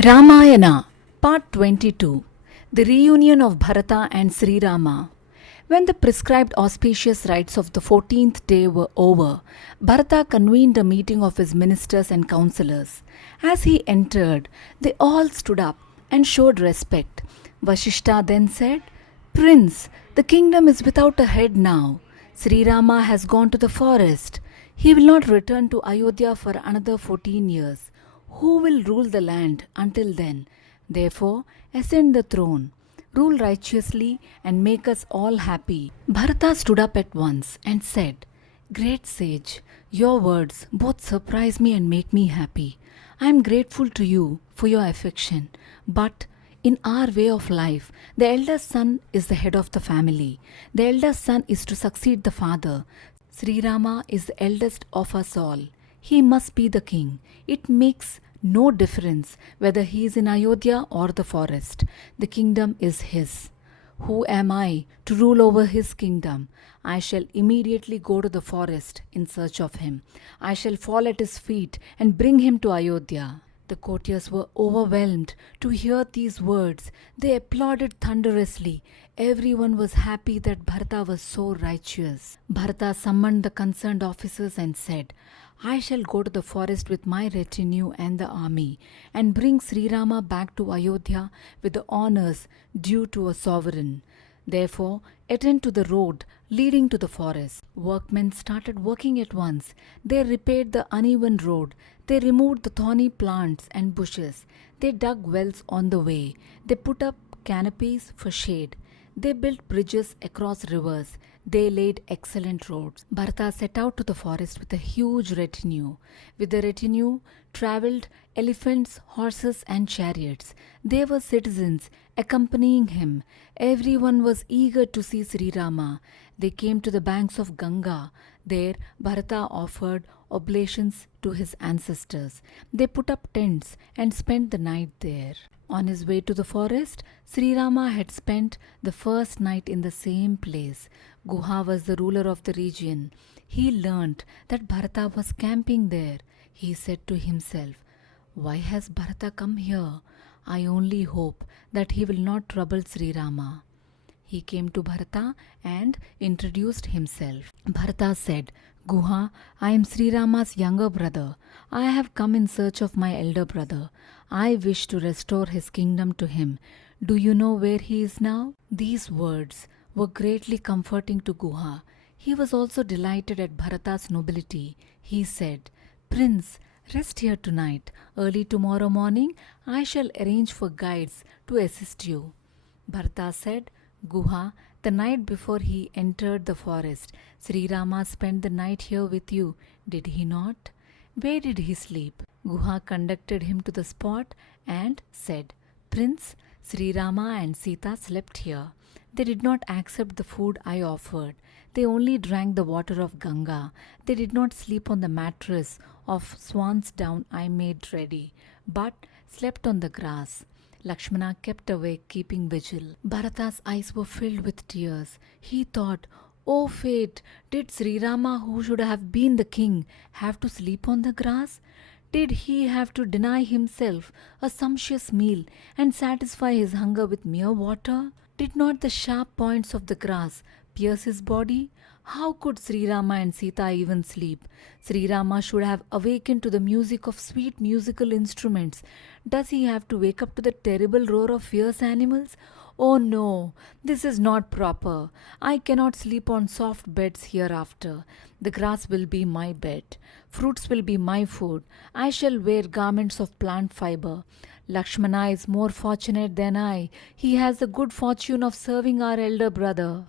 Ramayana, Part 22. The reunion of Bharata and Sri Rama. When the prescribed auspicious rites of the 14th day were over, Bharata convened a meeting of his ministers and counselors. As he entered, they all stood up and showed respect. Vashishta then said, "Prince, the kingdom is without a head now. Sri Rama has gone to the forest. He will not return to Ayodhya for another 14 years. Who will rule the land until then? Therefore, ascend the throne, rule righteously, and make us all happy." Bharata stood up at once and said, "Great sage, your words both surprise me and make me happy. I am grateful to you for your affection, but in our way of life, the eldest son is the head of the family. The eldest son is to succeed the father. Sri Rama is the eldest of us all. He must be the king. It makes no difference whether he is in Ayodhya or the forest. The kingdom is his. Who am I to rule over his kingdom? I shall immediately go to the forest in search of him. I shall fall at his feet and bring him to Ayodhya." The courtiers were overwhelmed to hear these words. They applauded thunderously. Everyone was happy that Bharata was so righteous. Bharata summoned the concerned officers and said, "I shall go to the forest with my retinue and the army and bring Sri Rama back to Ayodhya with the honors due to a sovereign. Therefore, attend to the road leading to the forest." Workmen started working at once. They repaired the uneven road. They removed the thorny plants and bushes. They dug wells on the way. They put up canopies for shade. They built bridges across rivers. They laid excellent roads. Bharata set out to the forest with a huge retinue. With the retinue travelled elephants, horses, and chariots. There were citizens accompanying him. Everyone was eager to see Sri Rama. They came to the banks of Ganga. There Bharata offered oblations to his ancestors. They put up tents and spent the night there. On his way to the forest, Sri Rama had spent the first night in the same place. Guha was the ruler of the region. He learnt that Bharata was camping there. He said to himself, "Why has Bharata come here? I only hope that he will not trouble Sri Rama." He came to Bharata and introduced himself. Bharata said, "Guha, I am Sri Rama's younger brother. I have come in search of my elder brother. I wish to restore his kingdom to him. Do you know where he is now?" These words were greatly comforting to Guha. He was also delighted at Bharata's nobility. He said, "Prince, rest here tonight. Early tomorrow morning I shall arrange for guides to assist you." Bharata said, "Guha, the night before he entered the forest, Sri Rama spent the night here with you, did he not? Where did he sleep?" Guha conducted him to the spot and said, "Prince, Sri Rama and Sita slept here. They did not accept the food I offered. They only drank the water of Ganga. They did not sleep on the mattress of swan's down I made ready, but slept on the grass." Lakshmana kept awake, keeping vigil. Bharata's eyes were filled with tears. He thought, "O fate, did Sri Rama, who should have been the king, have to sleep on the grass? Did he have to deny himself a sumptuous meal and satisfy his hunger with mere water? Did not the sharp points of the grass pierce his body? How could Sri Rama and Sita even sleep? Sri Rama should have awakened to the music of sweet musical instruments. Does he have to wake up to the terrible roar of fierce animals? Oh no, this is not proper. I cannot sleep on soft beds hereafter. The grass will be my bed. Fruits will be my food. I shall wear garments of plant fiber. Lakshmana is more fortunate than I. He has the good fortune of serving our elder brother."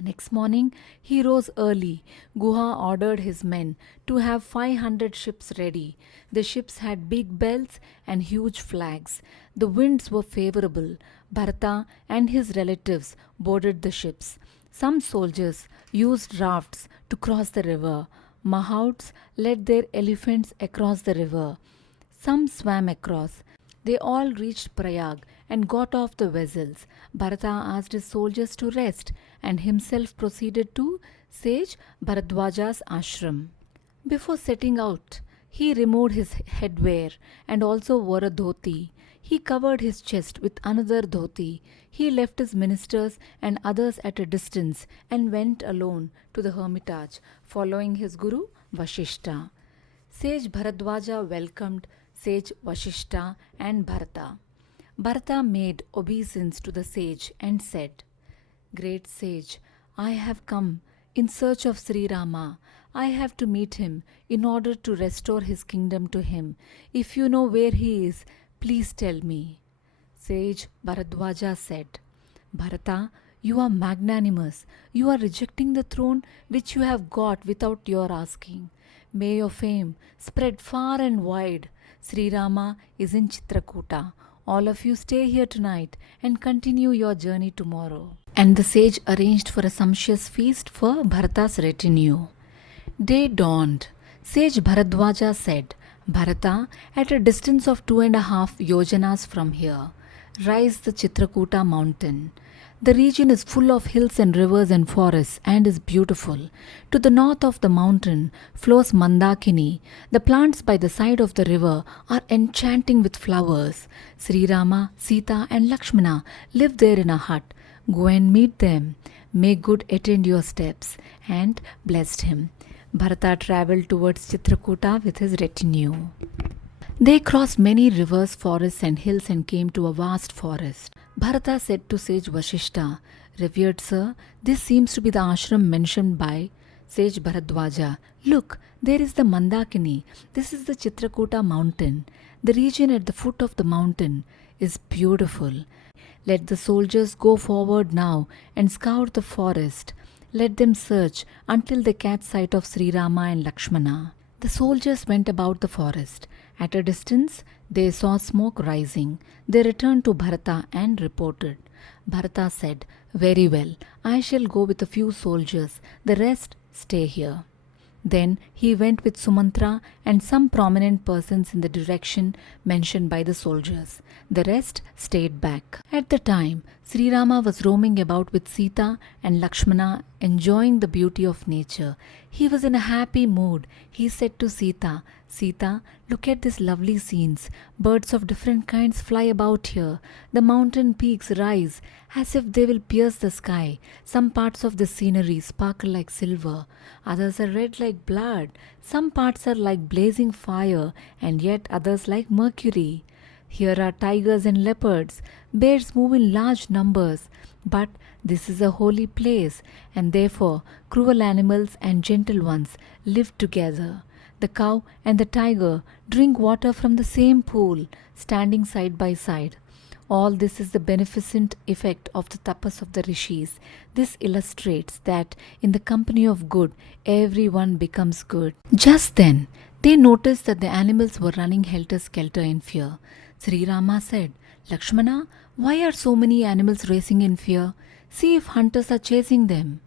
Next morning, he rose early. Guha ordered his men to have 500 ships ready. The ships had big bells and huge flags. The winds were favorable. Bharata and his relatives boarded the ships. Some soldiers used rafts to cross the river. Mahouts led their elephants across the river. Some swam across. They all reached Prayag and got off the vessels. Bharata asked his soldiers to rest and himself proceeded to Sage Bharadwaja's ashram. Before setting out, He removed his headwear and also wore a dhoti. He covered his chest with another dhoti. He left his ministers and others at a distance and went alone to the hermitage, following his guru Vashishta. Sage Bharadwaja welcomed Sage Vashishta and Bharata. Bharata made obeisance to the sage and said, "Great sage, I have come in search of Sri Rama. I have to meet him in order to restore his kingdom to him. If you know where he is, please tell me." Sage Bharadwaja said, "Bharata, you are magnanimous. You are rejecting the throne which you have got without your asking. May your fame spread far and wide. Sri Rama is in Chitrakuta. All of you stay here tonight and continue your journey tomorrow." And the sage arranged for a sumptuous feast for Bharata's retinue. Day dawned. Sage Bharadwaja said, "Bharata, at a distance of 2.5 yojanas from here, rise the Chitrakuta mountain. The region is full of hills and rivers and forests and is beautiful. To the north of the mountain flows Mandakini. The plants by the side of the river are enchanting with flowers. Sri Rama, Sita and Lakshmana live there in a hut. Go and meet them. May good attend your steps." And blessed him. Bharata travelled towards Chitrakuta with his retinue. They crossed many rivers, forests and hills and came to a vast forest. Bharata said to Sage Vashishta, "Revered sir, this seems to be the ashram mentioned by Sage Bharadwaja. Look, there is the Mandakini. This is the Chitrakuta mountain. The region at the foot of the mountain is beautiful. Let the soldiers go forward now and scour the forest. Let them search until they catch sight of Sri Rama and Lakshmana." The soldiers went about the forest. At a distance, they saw smoke rising. They returned to Bharata and reported. Bharata said, "Very well, I shall go with a few soldiers. The rest stay here." Then he went with Sumantra and some prominent persons in the direction mentioned by the soldiers. The rest stayed back. At the time, Sri Rama was roaming about with Sita and Lakshmana, enjoying the beauty of nature. He was in a happy mood. He said to Sita, "Sita, look at these lovely scenes. Birds of different kinds fly about here. The mountain peaks rise as if they will pierce the sky. Some parts of the scenery sparkle like silver. Others are red like blood. Some parts are like blazing fire, and yet others like mercury. Here are tigers and leopards. Bears move in large numbers. But this is a holy place, and therefore cruel animals and gentle ones live together. The cow and the tiger drink water from the same pool, standing side by side. All this is the beneficent effect of the tapas of the rishis. This illustrates that in the company of good, everyone becomes good." Just then, they noticed that the animals were running helter-skelter in fear. Sri Rama said, "Lakshmana, why are so many animals racing in fear? See if hunters are chasing them."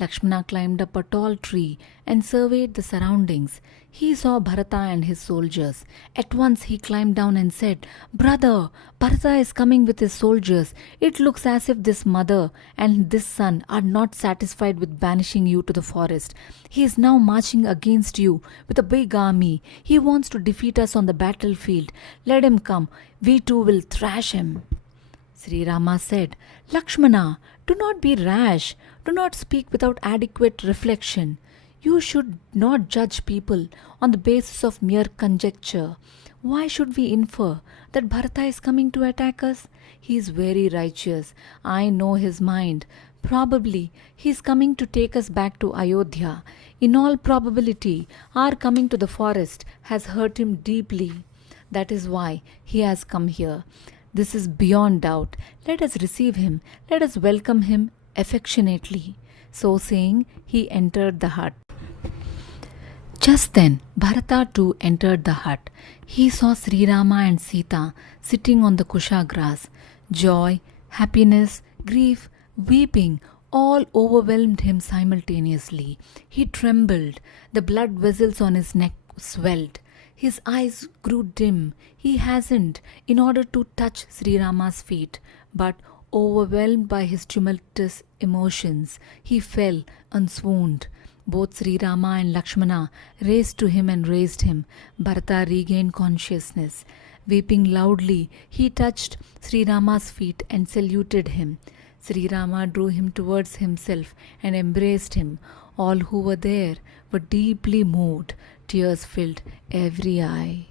Lakshmana climbed up a tall tree and surveyed the surroundings. He saw Bharata and his soldiers. At once he climbed down and said, "Brother, Bharata is coming with his soldiers. It looks as if this mother and this son are not satisfied with banishing you to the forest. He is now marching against you with a big army. He wants to defeat us on the battlefield. Let him come. We too will thrash him." Sri Rama said, "Lakshmana, do not be rash. Do not speak without adequate reflection. You should not judge people on the basis of mere conjecture. Why should we infer that Bharata is coming to attack us? He is very righteous. I know his mind. Probably he is coming to take us back to Ayodhya. In all probability, our coming to the forest has hurt him deeply. That is why he has come here. This is beyond doubt. Let us receive him. Let us welcome him affectionately." So saying, he entered the hut. Just then, Bharata too entered the hut. He saw Sri Rama and Sita sitting on the kusha grass. Joy, happiness, grief, weeping all overwhelmed him simultaneously. He trembled. The blood vessels on his neck swelled. His eyes grew dim. He hastened in order to touch Sri Rama's feet, but overwhelmed by his tumultuous emotions, he fell and swooned. Both Sri Rama and Lakshmana raced to him and raised him. Bharata regained consciousness. Weeping loudly, he touched Sri Rama's feet and saluted him. Sri Rama drew him towards himself and embraced him. All who were there were deeply moved. Tears filled every eye.